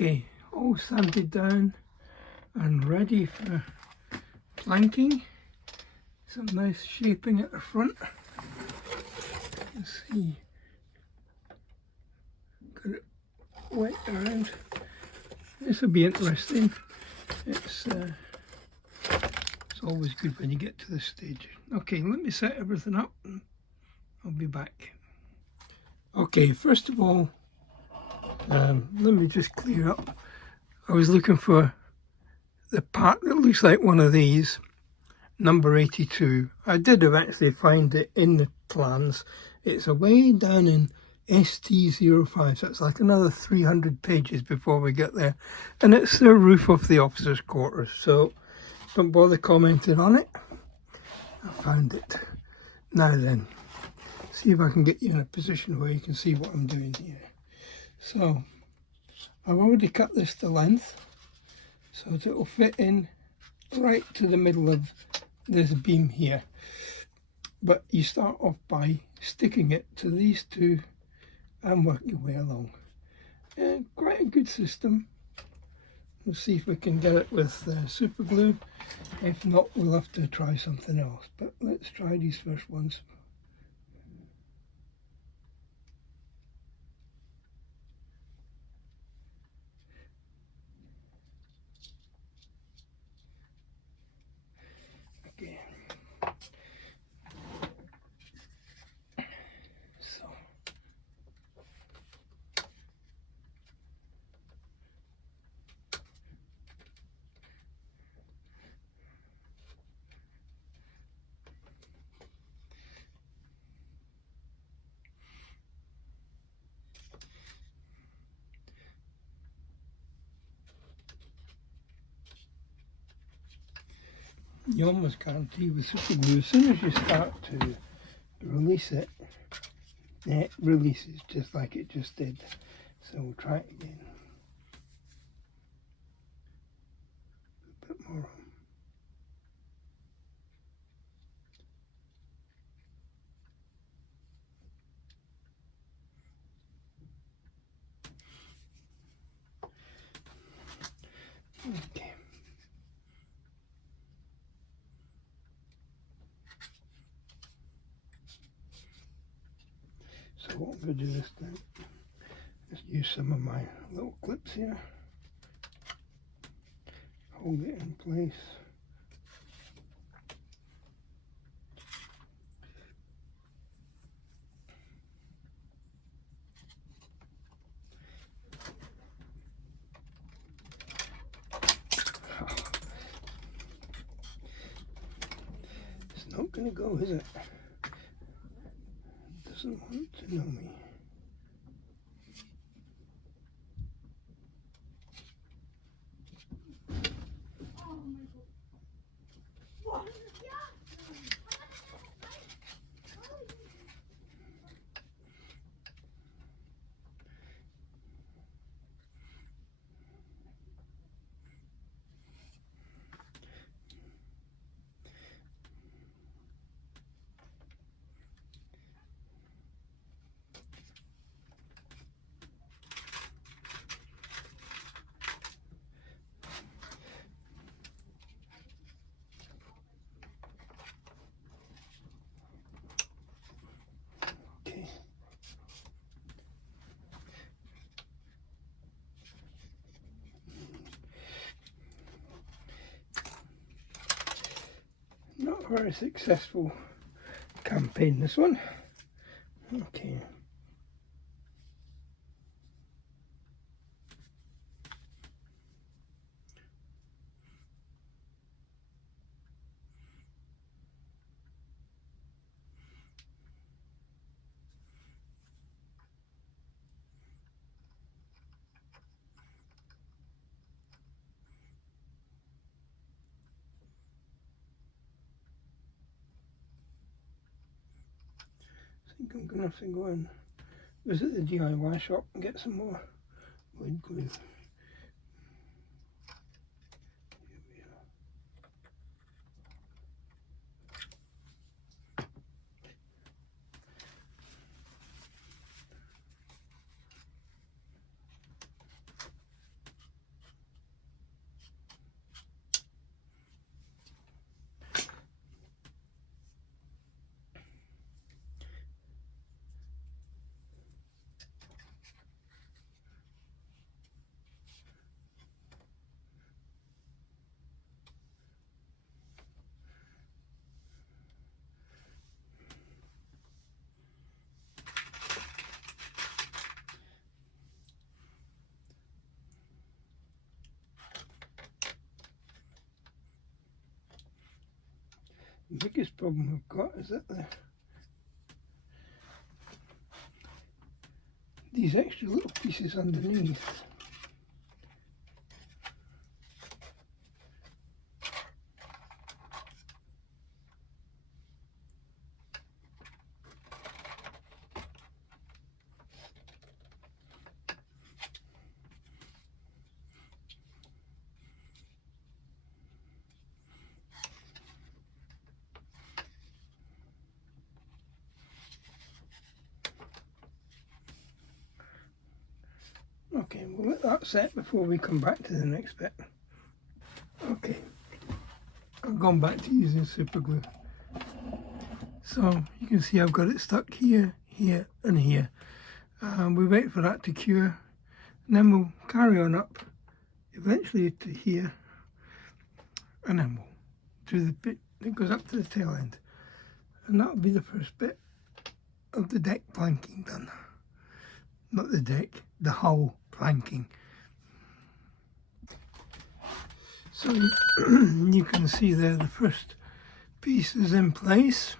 Okay, all sanded down and ready for planking. Some nice shaping at the front. Let's see, got it wet around. This will be interesting. It's always good when you get to this stage. Okay, let me set everything up and I'll be back. Okay, first of all, let me just clear up. I was looking for the part that looks like one of these, number 82. I did eventually find it in the plans. It's away down in ST05, so it's like another 300 pages before we get there. And it's the roof of the officers' quarters, so don't bother commenting on it. I found it. Now then, see if I can get you in a position where you can see what I'm doing here. So, I've already cut this to length, so that it will fit in right to the middle of this beam here. But you start off by sticking it to these two and work your way along. And quite a good system. We'll see if we can get it with super glue. If not, we'll have to try something else. But let's try these first ones. Okay. So. You almost guarantee with super glue, as soon as you start to release it, it releases just like it just did. So we'll try it again. A bit more. Okay. So what I'm going to do this time, just use some of my little clips here, hold it in place. It's not going to go, is it? It doesn't want to know me. Okay. Not a very successful campaign, this one. Okay. I think I'm going to have to go and visit the DIY shop and get some more wood glue. biggest problem we've got is that these extra little pieces underneath Okay, we'll let that set before we come back to the next bit. Okay, I've gone back to using super glue. So you can see I've got it stuck here, here and here. We wait for that to cure and then we'll carry on up eventually to here, and then we'll do the bit that goes up to the tail end. And that'll be the first bit of the deck planking done. Not the deck, the hull planking. So you can see there the first piece is in place.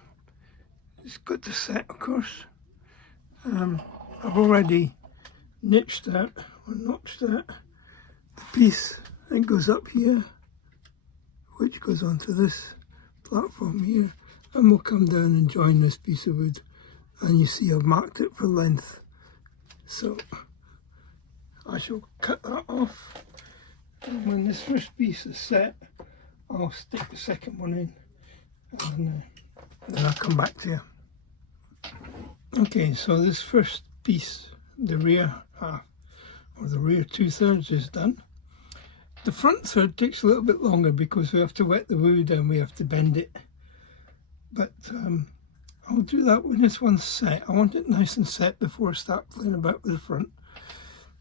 It's got to set, of course. I've already notched out the piece that goes up here, which goes onto this platform here, and we'll come down and join this piece of wood. And you see I've marked it for length. So I shall cut that off, and when this first piece is set, I'll stick the second one in, and then I'll come back to you. Okay, so this first piece, the rear half, or the rear 2/3 is done. The front third takes a little bit longer because we have to wet the wood and we have to bend it. But I'll do that when this one's set. I want it nice and set before I start playing about with the front.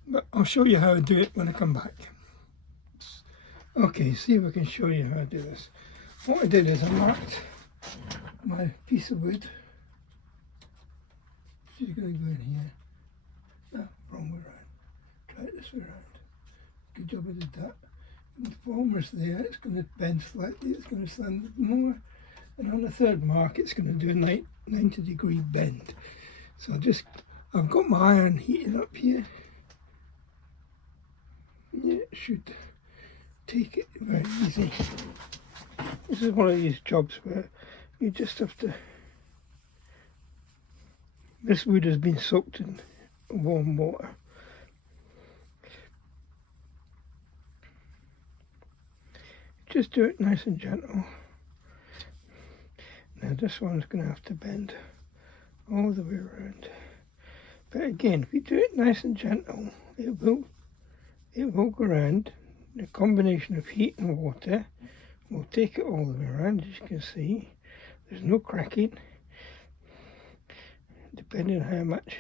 But I'll show you how I do it when I come back. Okay, see if I can show you how I do this. What I did is I marked my piece of wood. She's going to go in here. No, wrong way around. Try it this way around. Good job I did that. And the former's there, it's going to bend slightly, it's going to slant more. And on the third mark, it's going to do a 90-degree bend. So I've got my iron heating up here. Yeah, it should take it very easy. This is one of these jobs where you just have to. This wood has been soaked in warm water. Just do it nice and gentle. Now this one's going to have to bend all the way around. But again, if you do it nice and gentle, it will go around. The combination of heat and water will take it all the way around. As you can see, there's no cracking. Depending on how much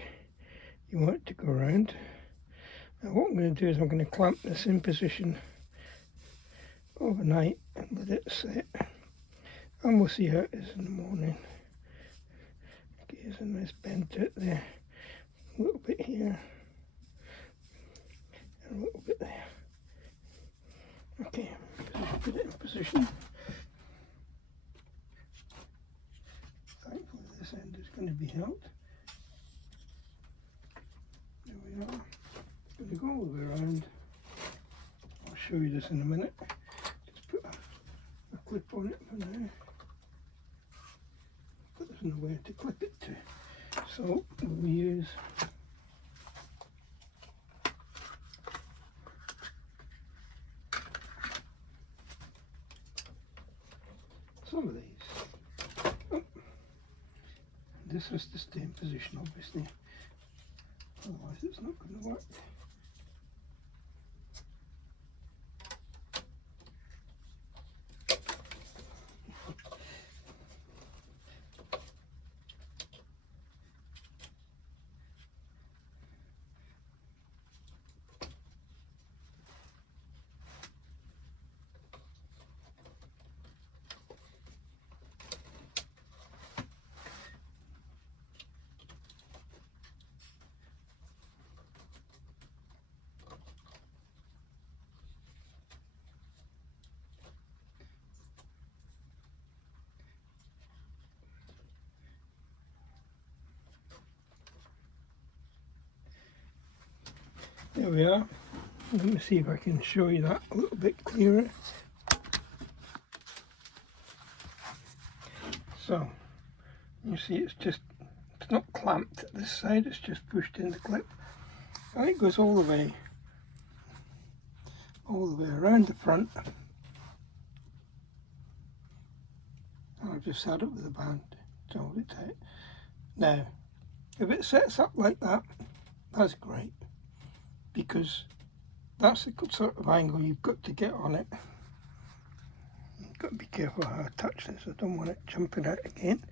you want it to go around. Now what I'm going to do is I'm going to clamp this in position overnight and let it set. And we'll see how it is in the morning. Okay, there's a nice bend to it there. A little bit here. And a little bit there. Okay, put it in position. Thankfully this end is going to be held. There we are. It's going to go all the way around. I'll show you this in a minute. Just put a clip on it for now. But there's nowhere to clip it to. So we'll use some of these. Oh. This has to stay in position, obviously. Otherwise it's not going to work. There we are. Let me see if I can show you that a little bit clearer. So, you see it's not clamped at this side, it's just pushed in the clip. And it goes all the way around the front. I've just had it with a band to hold it tight. Now, if it sets up like that, that's great, because that's the sort of angle you've got to get on it. You've got to be careful how I touch this, I don't want it jumping out again,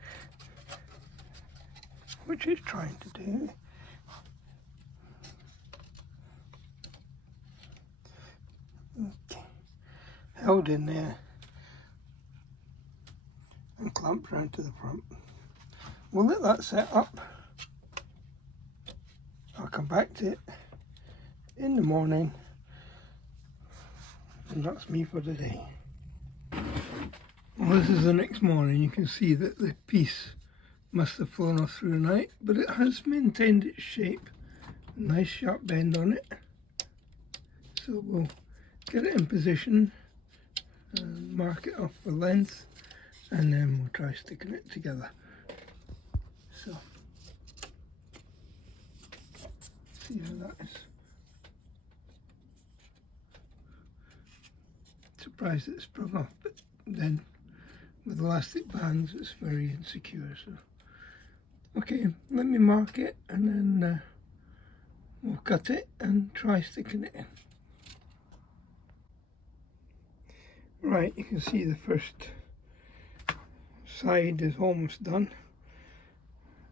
which it's trying to do. Okay, held in there and clamped round to the front. We'll let that set up. I'll come back to it in the morning, and that's me for the day. Well, this is the next morning. You can see that the piece must have flown off through the night, but it has maintained its shape. A nice sharp bend on it. So we'll get it in position and mark it off for length, and then we'll try sticking it together. So, see how that is. Surprised it sprung off, but then with elastic bands it's very insecure. So, okay, let me mark it, and then we'll cut it and try sticking it in. Right, you can see the first side is almost done.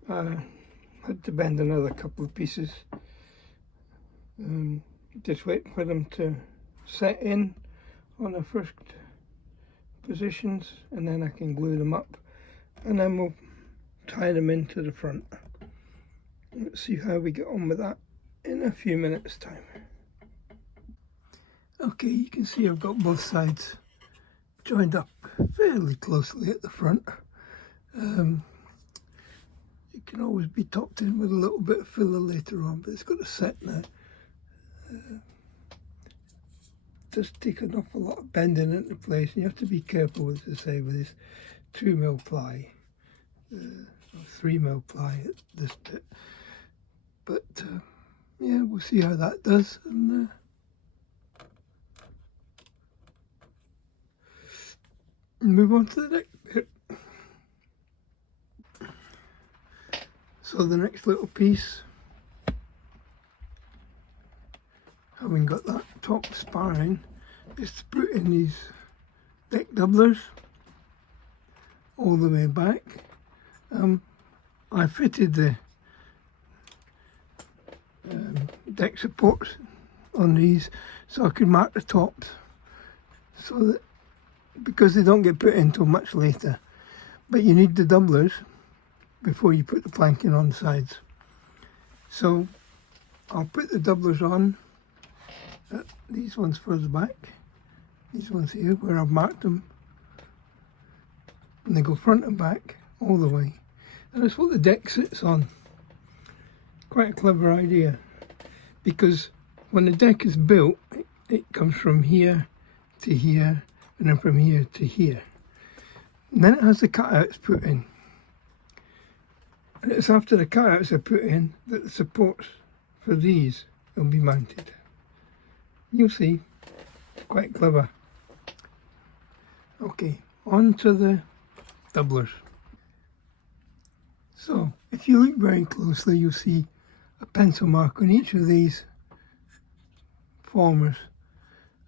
Had to bend another couple of pieces. Just wait for them to set in on the first positions, and then I can glue them up, and then we'll tie them into the front. Let's see how we get on with that in a few minutes time. Okay, you can see I've got both sides joined up fairly closely at the front. It can always be topped in with a little bit of filler later on, but it's got to set now. It does take an awful lot of bending into place, and you have to be careful, as I say, with this 2mm ply, or 3mm ply at this bit. But yeah, we'll see how that does, and move on to the next bit. So the next little piece, having got that top sparring, is to put in these deck doublers all the way back. I fitted the deck supports on these so I could mark the tops, so that, because they don't get put in until much later, but you need the doublers before you put the planking on the sides. So I'll put the doublers on, these ones further back, these ones here where I've marked them, and they go front and back all the way, and that's what the deck sits on. Quite a clever idea, because when the deck is built, it comes from here to here, and then from here to here, and then it has the cutouts put in. And it's after the cutouts are put in that the supports for these will be mounted. You'll see, quite clever. Okay, on to the doublers. So, if you look very closely, you'll see a pencil mark on each of these formers,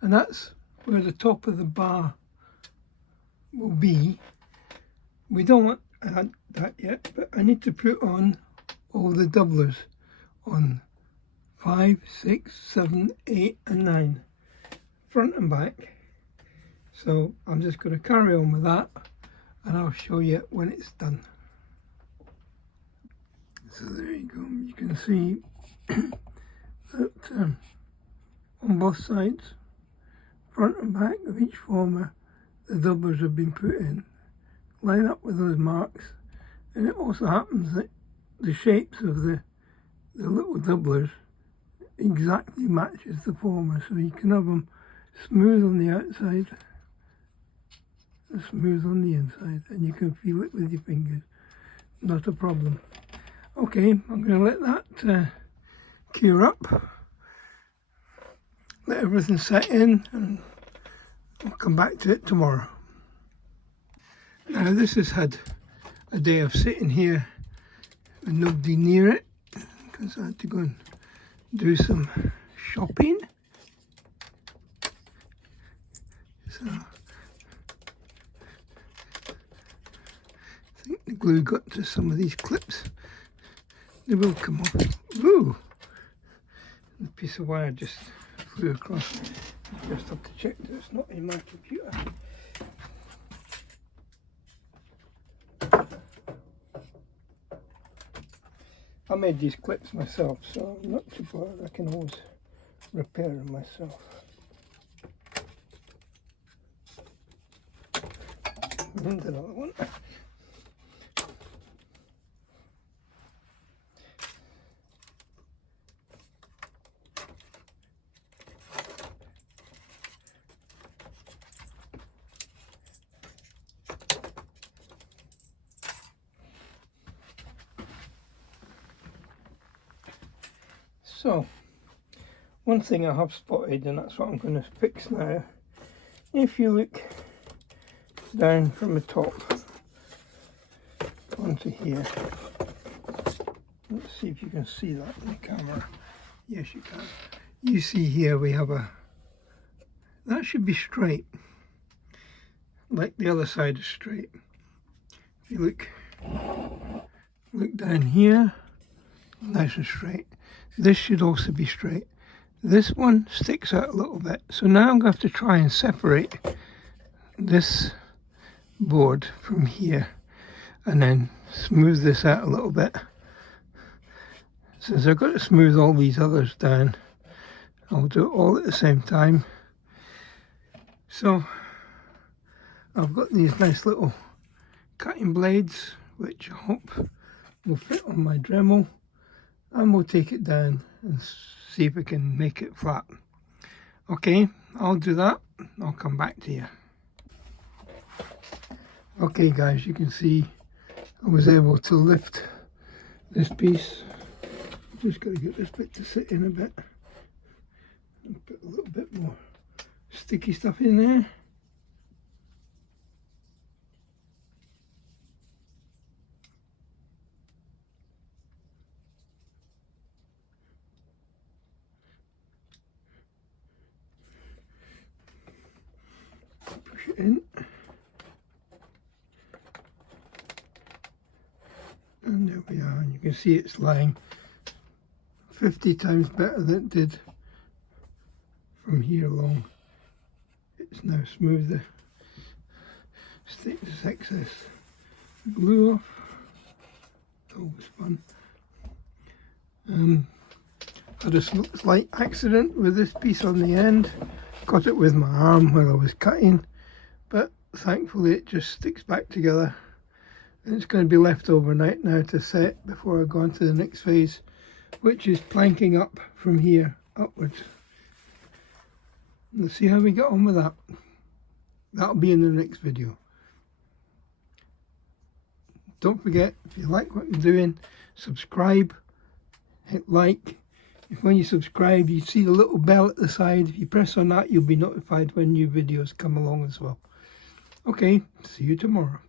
and that's where the top of the bar will be. We don't want that yet, but I need to put on all the doublers on 5, 6, 7, 8 and 9, front and back. So I'm just going to carry on with that, and I'll show you when it's done. So there you go, you can see that on both sides, front and back of each former, the doublers have been put in. Line up with those marks, and it also happens that the shapes of the little doublers exactly matches the former, so you can have them smooth on the outside and smooth on the inside, and you can feel it with your fingers, not a problem. Okay, I'm going to let that cure up, let everything set in, and I'll come back to it tomorrow. Now this has had a day of sitting here with nobody near it, because I had to go and do some shopping. So I think the glue got to some of these clips. They will come off. Ooh! The piece of wire just flew across. I just have to check that it's not in my computer. I made these clips myself, so I'm not too bothered. I can always repair them myself. And another one. So, one thing I have spotted, and that's what I'm going to fix now. If you look down from the top onto here, let's see if you can see that in the camera. Yes, you can. You see here we have that should be straight, like the other side is straight. If you look down here, nice and straight. This should also be straight. This one sticks out a little bit. So now I'm going to have to try and separate this board from here and then smooth this out a little bit. Since I've got to smooth all these others down, I'll do it all at the same time. So I've got these nice little cutting blades, which I hope will fit on my Dremel. And we'll take it down and see if we can make it flat. Okay, I'll do that. I'll come back to you. Okay guys, you can see I was able to lift this piece. Just got to get this bit to sit in a bit. And put a little bit more sticky stuff in there. Push it in, and there we are, and you can see it's lying 50 times better than it did from here along. It's now smoother. Take this excess glue off. It's always fun. Had a slight accident with this piece on the end. Got it with my arm while I was cutting, but thankfully it just sticks back together, and it's going to be left overnight now to set before I go on to the next phase, which is planking up from here upwards. Let's see how we get on with that. That'll be in the next video. Don't forget, if you like what I'm doing, subscribe, hit like. If when you subscribe you see the little bell at the side, if you press on that you'll be notified when new videos come along as well. Okay, see you tomorrow.